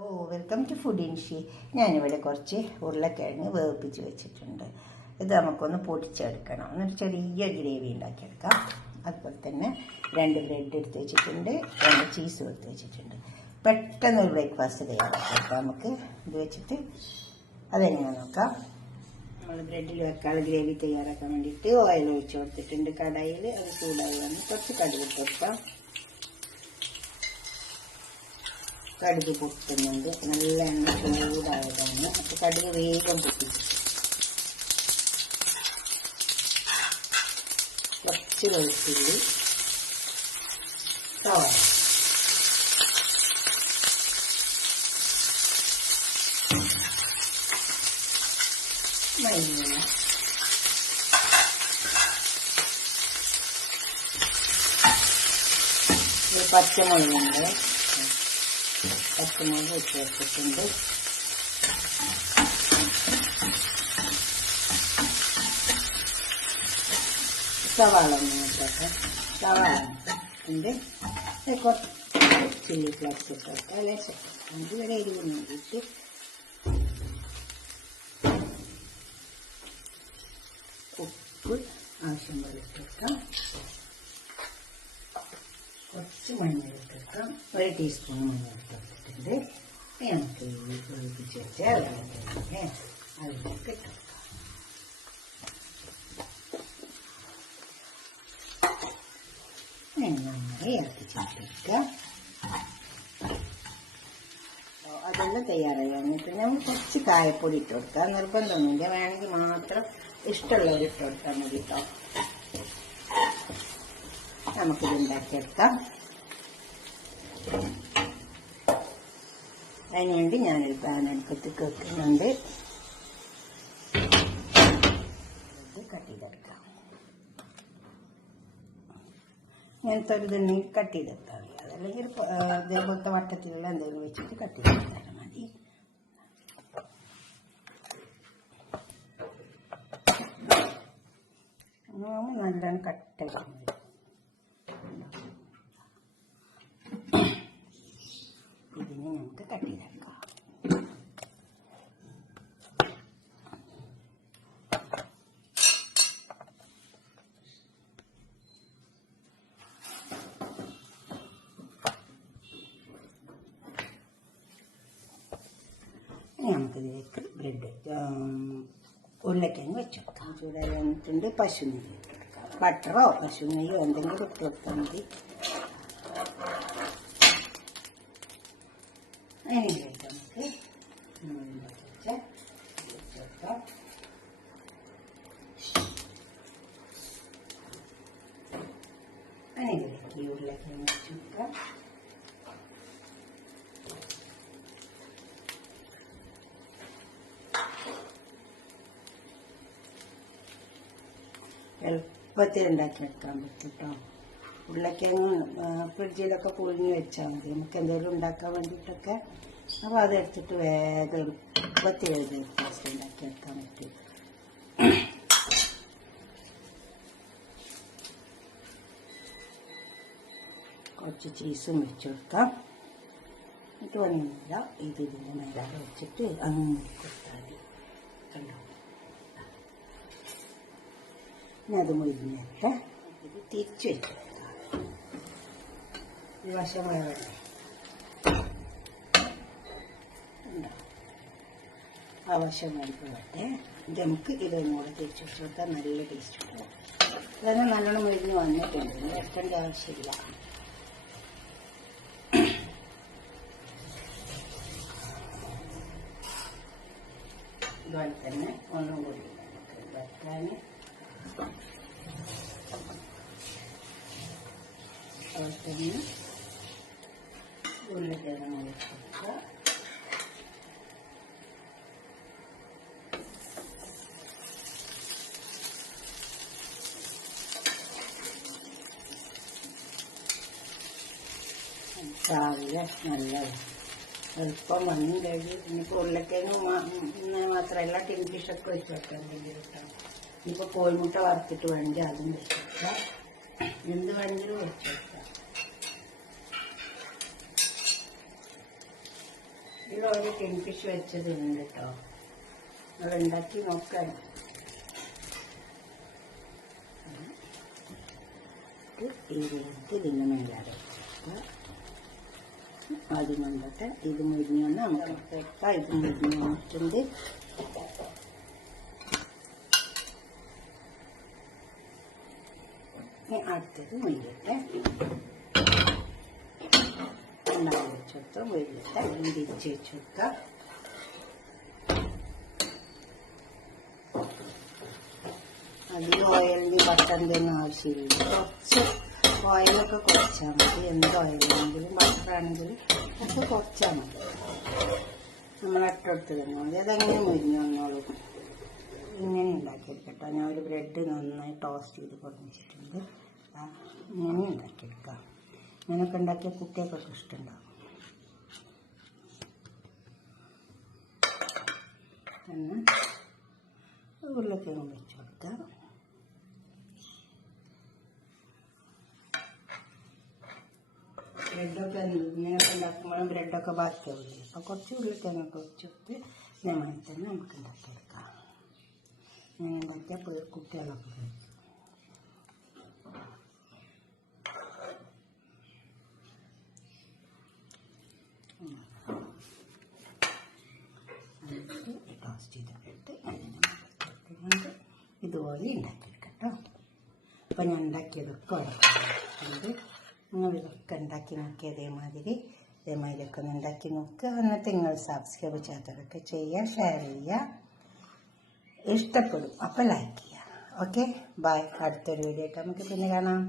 Welcome to food ഇൻഷി. ഞാനിവിടെ കുറച്ച് ഉരുളക്കിഴങ്ങ് വേവിപ്പിച്ച് വെച്ചിട്ടുണ്ട്. ഇത് നമുക്കൊന്ന് പൊടിച്ചെടുക്കണം. എന്നിട്ട് ചെറിയ ഗ്രേവി ഉണ്ടാക്കിയെടുക്കാം. അതുപോലെ തന്നെ 2 ബ്രെഡ് എടുത്ത് വെച്ചിട്ടുണ്ട്, 2 ചീസും എടുത്ത് വെച്ചിട്ടുണ്ട്. പെട്ടെന്ന് ഒരു ബ്രേക്ക്ഫാസ്റ്റ് തയ്യാറാക്കാം. നമുക്ക് ഇത് വെച്ചിട്ട് അതെങ്ങനെയാണെന്ന് നോക്കാം. നമ്മൾ ബ്രെഡിൽ വെക്കാനുള്ള ഗ്രേവി തയ്യാറാക്കാൻ വേണ്ടിയിട്ട് ഓയിൽ ഒഴിച്ച് കൊടുത്തിട്ടുണ്ട് കടായിൽ. അത് ചൂടായി വന്ന് കുറച്ച് കടുക് ഇട്ട് കൊടുക്കാം. കടുക് പൊട്ടുന്നുണ്ട്, നല്ല എണ്ണ ചൂടായതാണ്. അപ്പോൾ കടുക് വേഗം പൊട്ടിച്ചു. കുറച്ച് വെളുത്തുള്ളി, സവാള, മല്ലിയില, പച്ചമുളകുണ്ട്. പച്ചമുളക് ഇട്ട് വെച്ചിട്ടുണ്ട്. സവാള ഒന്ന് ഇട്ടേക്കാം. സവാള ഉണ്ട്. കുറച്ച് ചില്ലി ഫ്ലേക്സ് ഇട്ടേക്കാം. ലേശം അതുവരെ എരിവ് നോക്കിയിട്ട് ഉപ്പ് ആവശ്യം പോലെ ഇട്ടേക്കാം. കുറച്ച് മഞ്ഞൾ ഇട്ടേക്കാം. 1 ടീസ്പൂൺ മഞ്ഞൾ ഇട്ടിട്ടുണ്ട്. നമുക്ക് വേവിപ്പിച്ച് വെച്ച് അതിലേക്ക് ഇട്ടേക്കാം. നന്നായി ഇറക്കി ചേർത്തിരിക്കുക. അതെല്ലാം തയ്യാറായി വന്നിട്ട് നമ്മൾ കുറച്ച് കായപ്പൊടി ഇട്ട് കൊടുക്കുക. നിർബന്ധമൊന്നുമില്ല, വേണമെങ്കിൽ മാത്രം ഇഷ്ടമുള്ളവർ ഇട്ട് കൊടുത്താൽ മതി കേട്ടോ. നമുക്കിത് ഉണ്ടാക്കിയെടുക്കാം. അതിനുവേണ്ടി ഞാനൊരു പാൻ അടുപ്പത്തേക്ക് വെക്കുന്നുണ്ട്. കട്ട് ചെയ്തെടുക്കാം. ഇങ്ങനത്തെ ഒരു തന്നെ കട്ട് ചെയ്തെടുത്താൽ മതി. അതല്ലെങ്കിൽ ഇതേപോലത്തെ വട്ടത്തിലുള്ള എന്തെങ്കിലും വെച്ചിട്ട് കട്ട് ചെയ്തെടുത്താൽ മതി. നല്ലോണം കട്ട് ചെയ്ത് ഇതിനെ നമുക്ക് കട്ട് ചെയ്തെടുക്കാം. നമുക്കിതിലേക്ക് ബ്രെഡ് ഉരുളക്കിഴങ്ങ് വെച്ചെടുക്കാം. ചൂടായി വന്നിട്ടുണ്ട്. പശു നെയ്യ് ഇട്ടെടുക്കാം. ബട്ടറോ പശു നെയ്യോ എന്തെങ്കിലും ഇട്ട് കൊടുത്താൽ മതി. അതിലേക്ക് നമുക്ക് വെച്ചെടുക്കാം. അതിലേക്ക് ഈ ഉരുളക്കിഴങ്ങ് വെച്ചെടുക്കാം. എളുപ്പത്തിൽ ഉണ്ടാക്കി വെക്കാൻ പറ്റും കേട്ടോ. ഉരുളക്കിഴങ്ങ് ഫ്രിഡ്ജിലൊക്കെ പുഴുങ്ങി വെച്ചാൽ മതി നമുക്ക് എന്തെങ്കിലും ഉണ്ടാക്കാൻ വേണ്ടിയിട്ടൊക്കെ. അപ്പോൾ അതെടുത്തിട്ട് വേഗം എളുപ്പത്തിൽ ബ്രേക്ക്ഫാസ്റ്റ് ഉണ്ടാക്കി വെക്കാൻ പറ്റും. കുറച്ച് ചീസും വെച്ച് കൊടുക്കാം. എന്നിട്ട് വേണമെന്നില്ല, ഇതിൻ്റെ മേലെ വെച്ചിട്ട് അങ്ങനെ കൊടുത്താൽ മതി. കണ്ടോ, അത് മുരിഞ്ഞിട്ട് ഇത് തിരിച്ച് വെച്ചെടുക്കാം. ഈ വശം വേറെ ആ വശം വേണ്ടിപ്പോട്ടെ. ഇത് നമുക്ക് ഇതൊന്നുകൂടെ തിരിച്ച് വെച്ച് കൊടുത്താൽ നല്ല ടേസ്റ്റ് പോകും. അതെല്ലാം നല്ലോണം മുരിഞ്ഞ് വന്നിട്ടുണ്ട്, വെക്കേണ്ട ആവശ്യമില്ല. ഇതുപോലെ തന്നെ ഒന്നും കൂടി നമുക്ക് വെക്കാൻ. അതുപോലെ തന്നെ ഉരുളക്കിഴങ്ങ് വെക്കുക. രാവിലെ നല്ല എളുപ്പം വന്നും കഴിഞ്ഞ് ഇനിയിപ്പോൾ ഉരുളക്കിഴങ്ങ് മാത്രമല്ല ടിൻ ഫിഷൊക്കെ വെച്ച് വെക്കാൻ എന്തെങ്കിലും ഇട്ടാൽ. ഇനിയിപ്പോൾ കോഴിമുട്ട വറുത്തിട്ട് വേണമെങ്കിൽ അതും വെച്ച് വെക്കാം. എന്ത് വേണമെങ്കിലും വെച്ച് വെക്കാം. ഈ ഇതുപോലെ ടിൻ ഫിഷ് വെച്ചതുണ്ട് കേട്ടോ, അത് ഉണ്ടാക്കി നോക്കണം. ഇതിൻ്റെ മേലാതെ ആദ്യം കൊണ്ടിട്ട് ഇത് മുരിഞ്ഞൊന്ന് നമുക്ക് വെക്കാം. ഇത് മുരിഞ്ഞ് വന്നിട്ടുണ്ട്. അടുത്തത് മുരിയട്ടെ. ഉണ്ടാക്കി വെച്ചെടുത്ത് മുരിയട്ടെ. തിരിച്ച് വെച്ച് കൊടുക്കാം. അധികം ഓയിലിന് ബട്ടറിൻ്റെ ഒന്നും ആവശ്യമില്ല. കുറച്ച് ഓയിലൊക്കെ കുറച്ചാൽ മതി. എന്ത് ഓയിലാണെങ്കിലും ബട്ടറാണെങ്കിലും ഒക്കെ കുറച്ചാൽ മതി. നമ്മൾ ഇട്ടെടുത്ത് തന്നെ മതി. അതങ്ങനെ മുരിഞ്ഞ് വന്നോളും. ഇങ്ങനെ ഉണ്ടാക്കിയെടുക്കട്ടോ. ഞാൻ ഒരു ബ്രെഡ് നന്നായി ടോസ്റ്റ് ചെയ്ത് കൊടുത്തിട്ടുണ്ട്. ഇങ്ങനെ ഉണ്ടാക്കിയെടുക്കാം. ഇങ്ങനെയൊക്കെ ഉണ്ടാക്കിയ കുട്ടികൾക്കൊക്കെ ഇഷ്ടമുണ്ടാകും. പിന്നെ ഉരുളക്കിഴങ്ങ് വെച്ച് കൊടുക്കാം. ബ്രെഡൊക്കെ ഇങ്ങനെയൊക്കെ ഉണ്ടാക്കുമ്പോഴും ബ്രെഡൊക്കെ ബാക്കിയാവില്ലേ. അപ്പോൾ കുറച്ച് ഉരുളക്കിഴങ്ങൊക്കെ വെച്ച് കൊടുത്ത് ഇതേമാതിരി തന്നെ നമുക്ക് ഉണ്ടാക്കിയെടുക്കാം. ഇങ്ങനെ ഉണ്ടാക്കിയാൽ കുട്ടികളൊക്കെ കഴിക്കും. ടോസ്റ്റ് ചെയ്തിട്ട് ഇതുപോലെ ഉണ്ടാക്കിയെടുക്കാം കേട്ടോ. അപ്പോൾ ഞാൻ ഉണ്ടാക്കിയതൊക്കെ വഴക്കുന്നുണ്ട്. നിങ്ങളിതൊക്കെ ഉണ്ടാക്കി നോക്കി ഇതേമാതിരിയൊക്കെ ഒന്ന് ഉണ്ടാക്കി നോക്കുക. എന്നിട്ട് നിങ്ങൾ സബ്സ്ക്രൈബ് ചെയ്യാത്തവരൊക്കെ ചെയ്യുക, ഷെയർ ചെയ്യുക. ഇഷ്ടപ്പെടും അപ്പോൾ ലൈക്ക് ചെയ്യുക. Okay, by. അടുത്തൊരു വീഡിയോ ആയിട്ട് നമുക്ക് പിന്നെ കാണാം.